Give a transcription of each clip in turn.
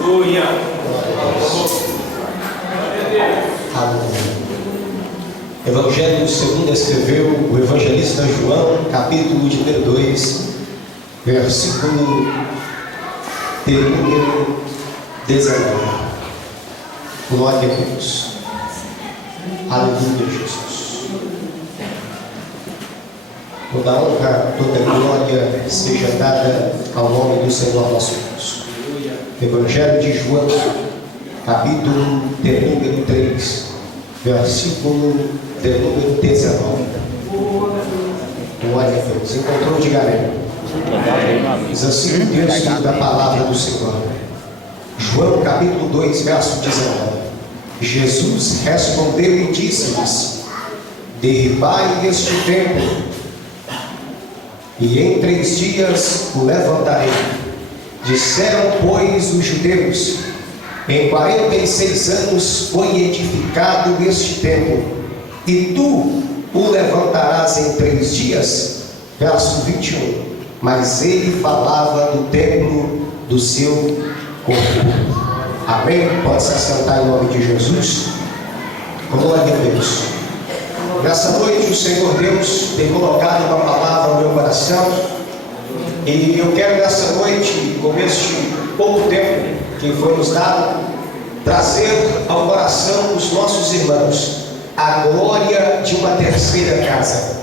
Aleluia. Evangelho segundo escreveu o evangelista João, capítulo de número 2, versículo de número 19. Glória a Deus. Aleluia, Jesus. Toda honra, toda glória seja dada ao nome do Senhor nosso Deus. Evangelho de João, capítulo de número 3, versículo de número 19. Glória a Deus. Encontrou de galera. Diz assim o texto da palavra do Senhor. João capítulo 2, verso 19. Jesus respondeu e disse-lhes: derribai este templo, e em 3 dias o levantarei. Disseram, pois, os judeus: em 46 anos foi edificado este templo, e tu o levantarás em 3 dias? Verso 21. Mas ele falava do templo do seu corpo. Amém? Pode se assentar em nome de Jesus. Glória a Deus. Nessa noite o Senhor Deus tem colocado uma palavra no meu coração, e eu quero nessa noite, com este pouco tempo que foi nos dado, trazer ao coração dos nossos irmãos a glória de uma terceira casa.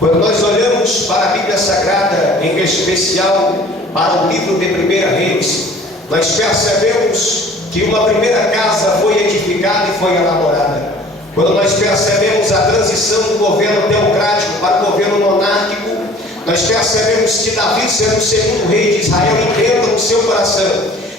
Quando nós olhamos para a Bíblia Sagrada, em especial para o livro de 1 Reis, nós percebemos que uma primeira casa foi edificada e foi elaborada. Quando nós percebemos a transição do governo teocrático para o governo monárquico, nós percebemos que Davi, sendo o segundo rei de Israel, entenda no seu coração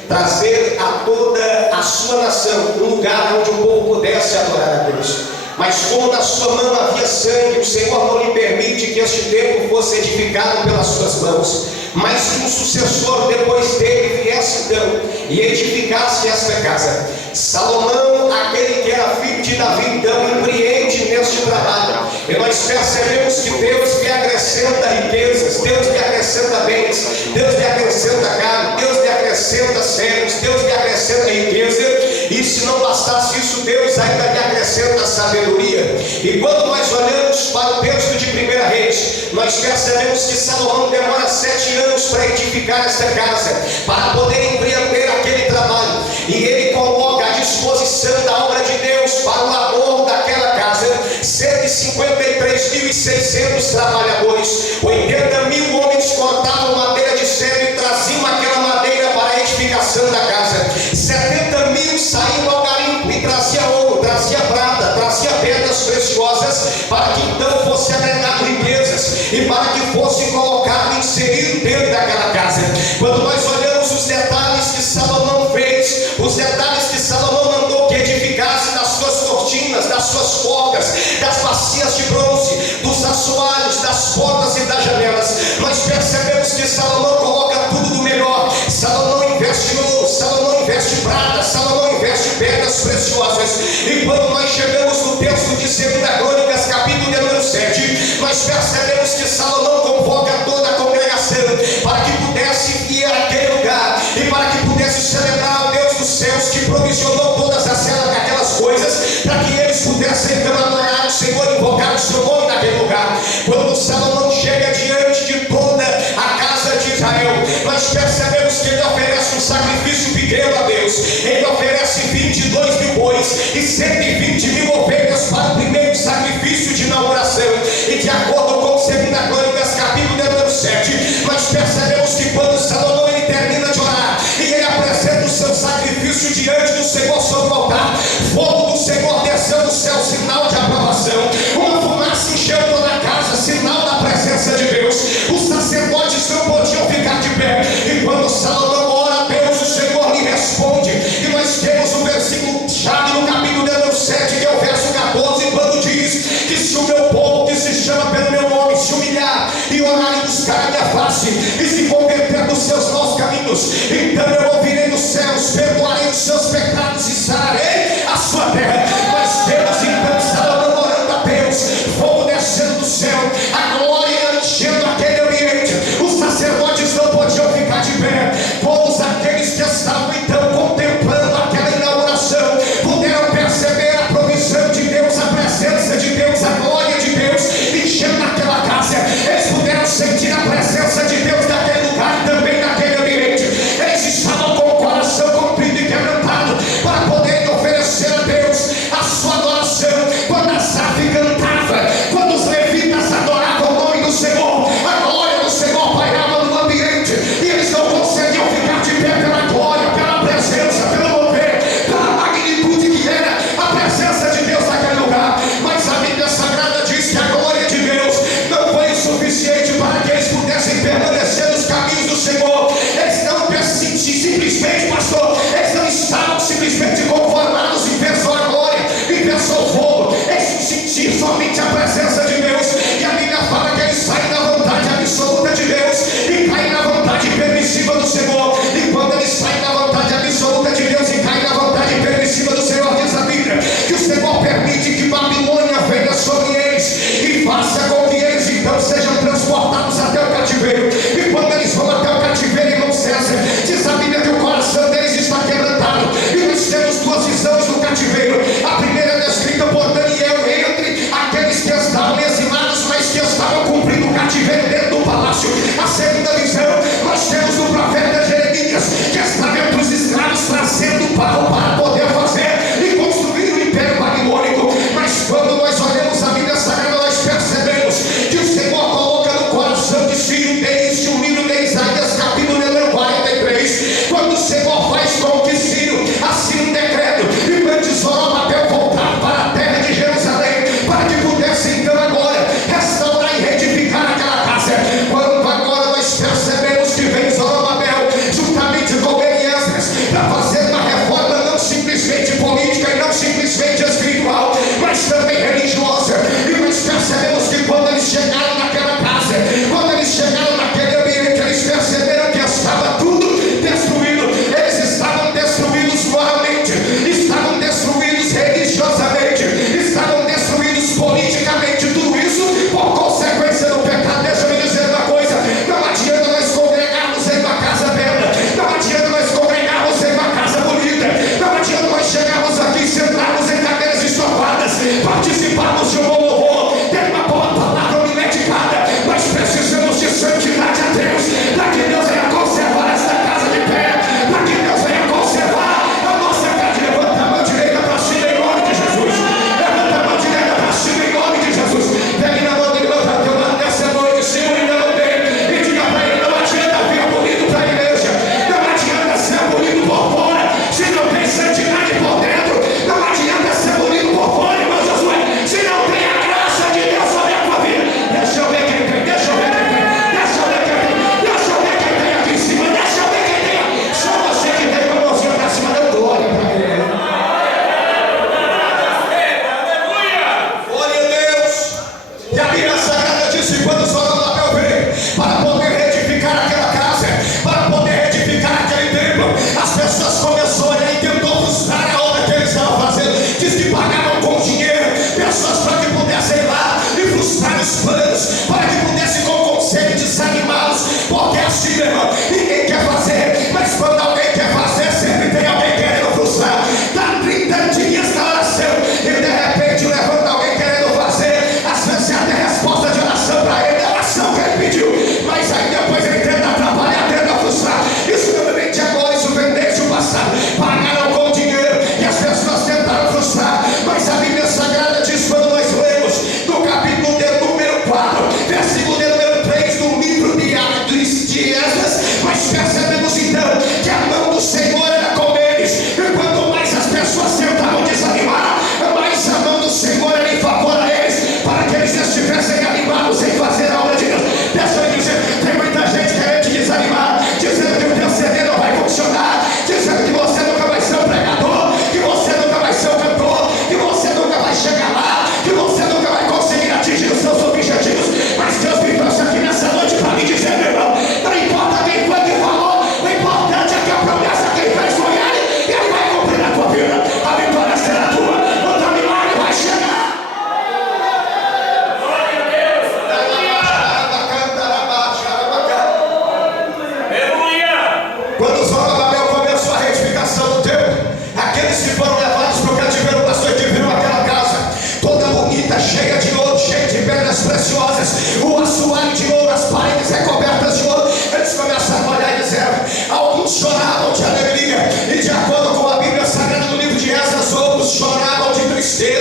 trazer a toda a sua nação um lugar onde o povo pudesse adorar a Deus. Mas como na sua mão havia sangue, o Senhor não lhe permite que este templo fosse edificado pelas suas mãos, mas que um sucessor depois dele viesse então e edificasse esta casa. Salomão, aquele que era filho de Davi, então empreende neste trabalho, e nós percebemos que Deus lhe acrescenta riquezas, Deus lhe acrescenta bens, Deus lhe acrescenta carne, Deus lhe acrescenta servos, Deus lhe acrescenta riqueza. E se não bastasse isso, Deus ainda lhe acrescenta sabedoria. E quando nós olhamos para o texto de 1 Reis, nós percebemos que Salomão demora 7 anos para edificar esta casa, para poder empreender aquele trabalho. E ele coloca à disposição da obra de Deus para o labor daquela casa 153.600 trabalhadores. 80.000 homens cortavam madeira de cedro e traziam aquela madeira para a edificação da casa. 70.000 saíam ao garimpo e trazia ouro, trazia prata, trazia pedras preciosas, para que então fosse agregado riquezas e para que fosse colocado e inserido dentro daquela casa. Quando nós olhamos os detalhes que Salomão fez, os detalhes que Salomão mandou que edificasse das suas cortinas, das suas portas, das bacias de bronze, dos assoalhos, das portas e das janelas, nós percebemos que Salomão coloca tudo do melhor. Salomão investe ouro, Salomão investe prata, Salomão investe pedras preciosas. E quando nós chegamos no texto de 2 Crônicas, capítulo de número 7, nós percebemos que Salomão convoca toda a congregação para que pudesse ir àquele lugar e para que pudesse celebrar ao Deus dos céus, que provisionou todas aquelas coisas, para que eles pudessem então adorar o Senhor, invocar o seu nome naquele lugar. Quando Salomão chega diante de toda a casa de Israel, nós percebemos que ele oferece um sacrifício pequeno a Deus. Ele oferece 22.000 bois e 120.000 ovelhas para o primeiro sacrifício de inauguração. E de acordo com 2 Crônicas, capítulo de número 7, nós percebemos que quando Salomão ele termina de orar e ele apresenta o seu sacrifício diante do Senhor sobre o altar, fogo do Senhor desceu do céu, sinal de aprovação. Uma fumaça encheu toda a casa, sinal da presença de Deus. Os sacerdotes não podiam ficar de pé. E quando Salomão ora a Deus, o Senhor lhe responde. E nós temos o versículo chave no capítulo de número 7, que é o verso 14, quando diz que se o meu povo, que se chama pelo meu nome, se humilhar e orar e buscar a minha face e se converter dos seus maus caminhos, então eu ouvirei dos céus, perdoarei os seus pecados e sararei a sua terra. Nós temos então Salomão orando a Deus, fogo descendo do céu, a glória enchendo aquele ambiente. Os sacerdotes não podiam ficar de pé, todos aqueles que estavam então contemplando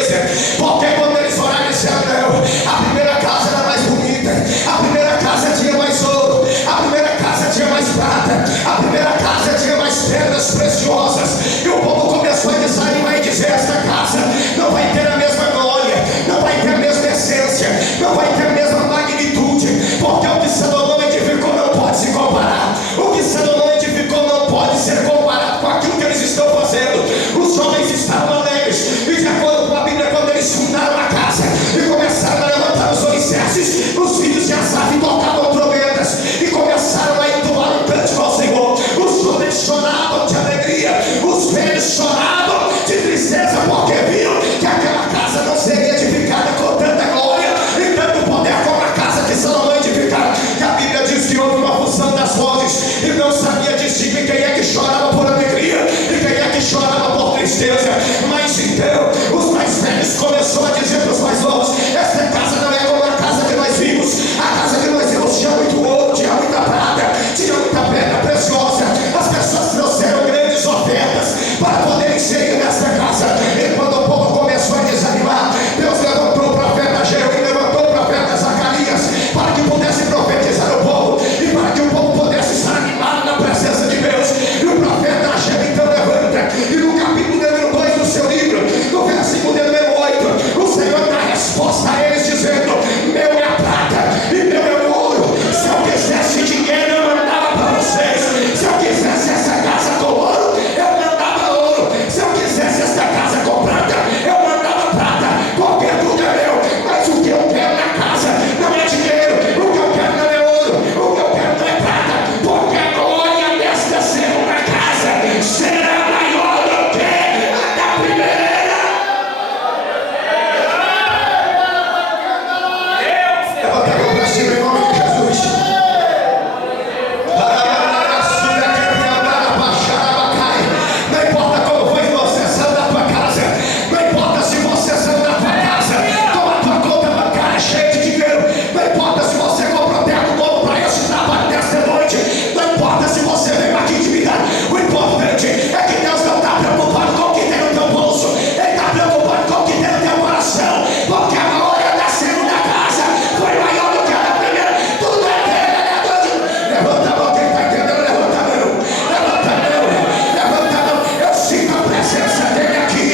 igreja, porque quando eles oraram disseram: não, a primeira casa era mais bonita, a primeira casa tinha mais ouro, a primeira casa tinha mais prata, a primeira casa tinha mais pedras preciosas. E o povo começou a desanimar e dizer: esta casa não vai ter a mesma glória, não vai ter a mesma essência, não vai ter a mesma magnitude, porque o que Salomão edificou não pode se comparar, o que Salomão edificou não pode ser comparado com aquilo que eles estão fazendo. Os jovens estavam alegres, e de acordo com a Bíblia, quando eles fundaram a casa e começaram a levantar os alicerces, os filhos de Asaf tocavam trombetas e começaram a entoar um cântico ao Senhor. Os jovens choravam de alegria, os velhos choravam de tristeza, porque viram que aquela casa não seria edificada com tanta glória e tanto poder como a casa que Salomão edificava. E a Bíblia diz que houve uma fusão das vozes e não sabia distinguir quem é que chorava por alegria e quem é que chorava por tristeza. Mas então os mais velhos começaram a dizer para os mais novos: esta casa não é como a casa que nós vimos. A casa que nós vimos tinha muito ouro, tinha muita prata, tinha muita pedra preciosa. As pessoas trouxeram grandes ofertas para poderem ser nessa casa. E quando o povo começou a desanimar, Deus levantou o profeta Ageu e levantou o profeta Zacarias para que pudesse profetizar o povo e para que o povo pudesse estar animado na presença de Deus. E o profeta Ageu então levanta, e no capítulo número 2 do seu livro, no versículo número 8, o Senhor dá resposta a eles dizendo: meu é a prata e meu é o ouro. Se eu quisesse dinheiro, eu mandava para vocês. Se eu quisesse essa casa com ouro, eu mandava ouro. Se eu quisesse essa casa com prata, eu mandava prata. Qualquer tudo é meu. Mas o que eu quero na casa não é dinheiro, o que eu quero não é ouro, o que eu quero não é prata, porque a glória desta segunda casa será maior do que a da primeira. Levanta a mão para cima em nome de Jesus. Não importa como foi que você saiu da tua casa, não importa se você saiu da tua casa com a tua conta bancária cheia de dinheiro, não importa se você comprou terno novo para esse trabalho desta noite, não importa se você veio aqui endividado. O importante é que Deus não está preocupado com o que tem no teu bolso, Ele está preocupado com o que tem no teu coração, porque a glória da segunda casa foi maior do que a da primeira. Tudo é dele. Levanta a mão, quem está entendendo, levanta a mão, levanta a mão, levanta a mão. Eu sinto a presença dele aqui,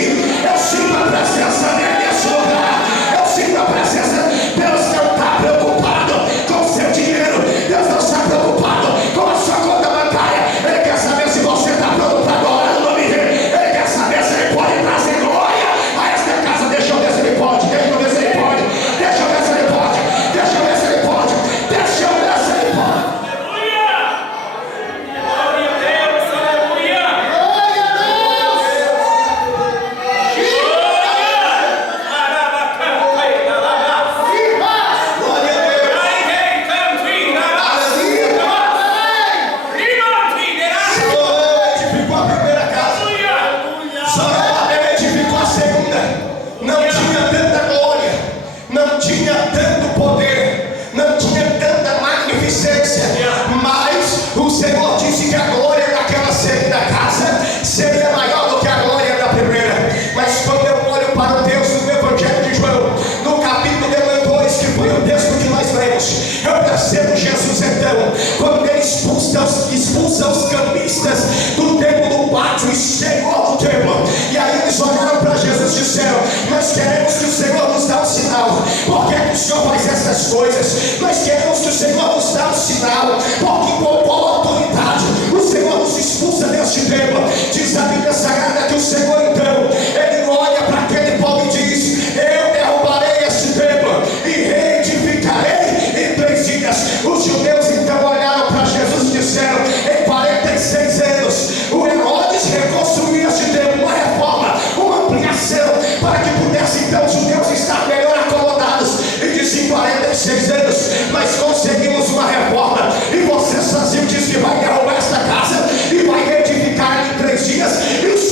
eu sinto a presença dele nesse lugar, eu sinto a presença. Deus não está preocupado com o seu dinheiro, Deus não está preocupado com a sua conta bancária. Ele quer saber se você está pronto para adorar o nome dele. Ele quer saber se ele pode trazer glória a esta casa. Deixa eu ver se ele pode, deixa eu ver se ele pode, deixa eu ver se ele pode, deixa eu ver se ele pode, deixa eu ver se ele pode. Glória a Deus, aleluia! Glória a Deus. Salomão edificou a primeira casa, Zorobabel edificou a segunda. Não tinha tanta glória, não tinha tanto poder, não tinha tanta magnificência, mas o Senhor disse que a glória daquela segunda casa seria maior do que a glória da primeira. Mas quando eu olho para o texto do Evangelho de João, no capítulo 2, que foi o texto que nós lemos, eu percebo Jesus então, quando ele expulsa os cambistas do templo, do pátio exterior do templo. E aí eles olharam para Jesus e disseram: nós queremos que o Senhor nos dê um sinal. Por que o Senhor faz essas coisas? Nós queremos que o Senhor nos dê um sinal, porque com qual autoridade o Senhor nos expulsa deste templo? Diz a Bíblia Sagrada que o Senhor então, ele olha para aquele povo e diz: eu derrubarei este templo e reedificarei em 3 dias. Os judeus então olharam para Jesus e disseram: em 46 anos o Herodes reconstruiu este templo, uma reforma, uma ampliação, para que pudesse então os judeus estar melhor acomodados. E disse: em 46 anos nós conseguimos uma reforma, e você sozinho diz que vai derrubar esta casa e vai reedificar em 3 dias. E os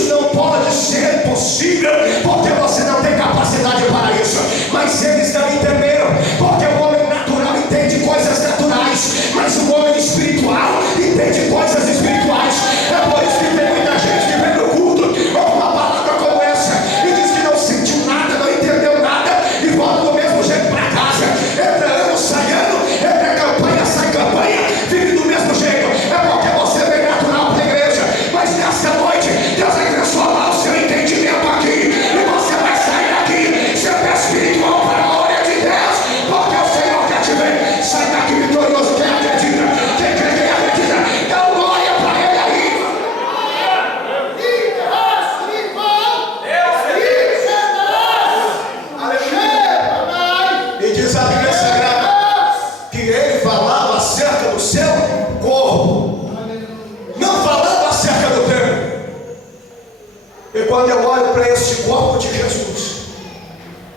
E quando eu olho para este corpo de Jesus,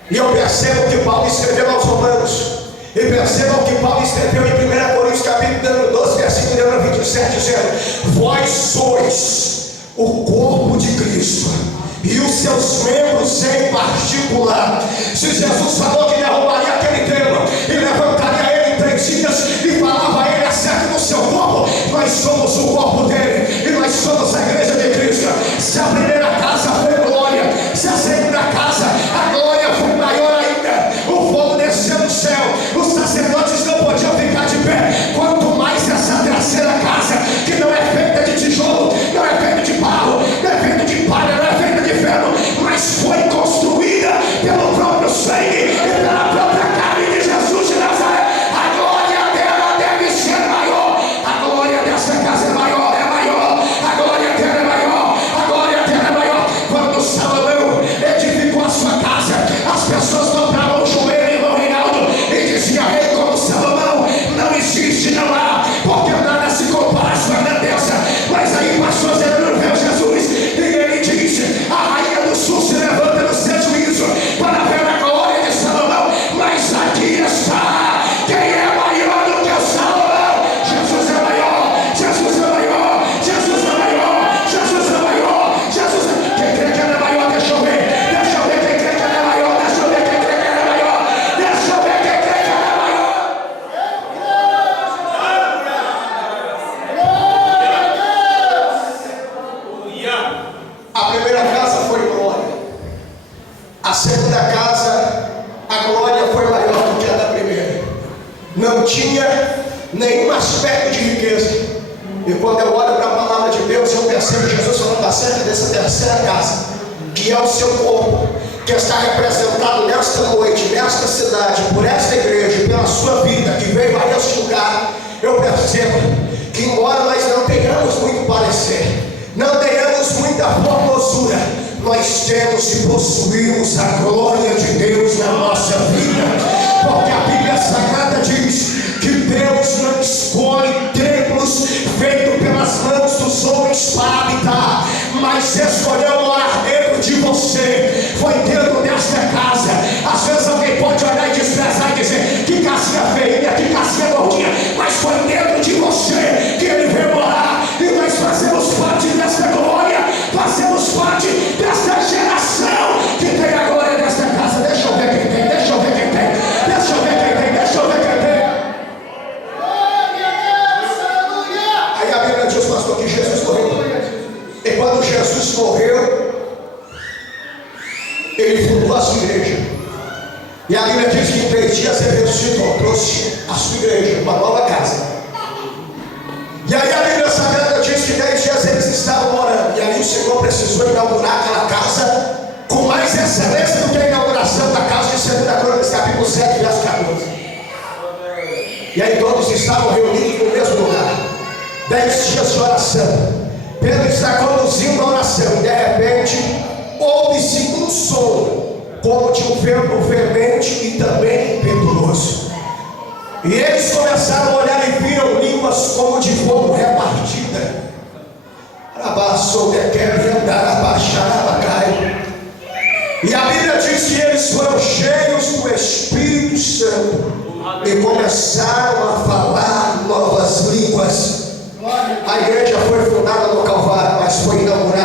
e eu percebo que Paulo escreveu aos Romanos, e percebam que Paulo escreveu em 1 Coríntios capítulo 12, versículo 27, dizendo: vós sois o corpo de Cristo, e os seus membros em particular. Se Jesus falou que derrubaria aquele templo e levantaria ele em 3 dias, e falava a ele acerca do seu corpo, nós somos o corpo dele, e nós somos a igreja de Cristo. Se a primeira casa foi glória, se a segunda casa, a glória foi maior ainda. O fogo desceu do céu, os sacerdotes não podiam ficar de pé, quanto mais essa terceira casa, que não é feita de tijolo, não é feita de barro, não é feita de palha, não é feita de ferro, mas foi construída pelo próprio sangue e pela própria carne de Jesus de Nazaré. A glória dela deve ser maior, a glória dessa casa é maior, a glória dela é maior, a glória dela é maior. Quando Salomão edificou a sua casa, as pessoas dobravam o joelho, irmão Reinaldo, e diziam: rei como Salomão não existe, não há, porque nada se compara à sua grandeza. Mas aí pastor Zerano viu Jesus e ele disse: a rainha do sul se levanta no seu juízo para ver a glória de Salomão, mas aqui está quem é maior do que o Salomão. Jesus é maior, Jesus é maior, Jesus é maior, Jesus é maior, Jesus é... Quem crê que ele é maior, deixa eu ver quem crê que ele é maior, deixa eu ver quem crê que ele é maior, deixa eu ver quem crê que ele é maior. A primeira casa foi glória, a segunda casa, a glória foi maior do que a da primeira. Não tinha nenhum aspecto de riqueza. E quando eu olho para a palavra de Deus, eu percebo Jesus falando acerca dessa terceira casa, que é o seu corpo, que está representado nesta noite, nesta cidade, por esta igreja, pela sua vida que veio a este lugar. Eu percebo que, embora nós não tenhamos muito parecer, não tenhamos muita formosura, nós temos e possuímos a glória de Deus na nossa vida, porque a Bíblia Sagrada diz que Deus não escolhe templos feitos pelas mãos dos homens para habitar, mas escolheu morar dentro de você. Foi dentro desta casa. Às vezes alguém pode olhar e desprezar e dizer: que casinha feia, que casinha gordinha, mas foi dentro de você que ele veio morar, e nós fazemos parte desta glória, fazemos parte desta geração que tem a glória desta casa. Deixa eu ver quem tem, deixa eu ver quem tem, deixa eu ver quem tem, deixa eu ver quem tem. Aí a Bíblia diz, pastor, que Jesus morreu. E quando Jesus morreu, ele fundou a sua igreja. E a Bíblia diz que em 3 dias ele ressuscitou, trouxe a sua igreja, uma nova casa. E aí a Bíblia Sagrada diz que 10 dias eles estavam morando. E aí o Senhor precisou inaugurar aquela casa com mais excelência do que a inauguração da casa de 2 Crônicas, capítulo 7, verso 14. E aí todos estavam reunidos no mesmo lugar. 10 dias de oração. Pedro está conduzindo a oração. E de repente ouve-se um som como de um vento veemente e também impetuoso. E eles começaram a olhar e viram línguas como de fogo repartida. E a Bíblia diz que eles foram cheios do Espírito Santo e começaram a falar novas línguas. A igreja foi fundada no Calvário, mas foi inaugurada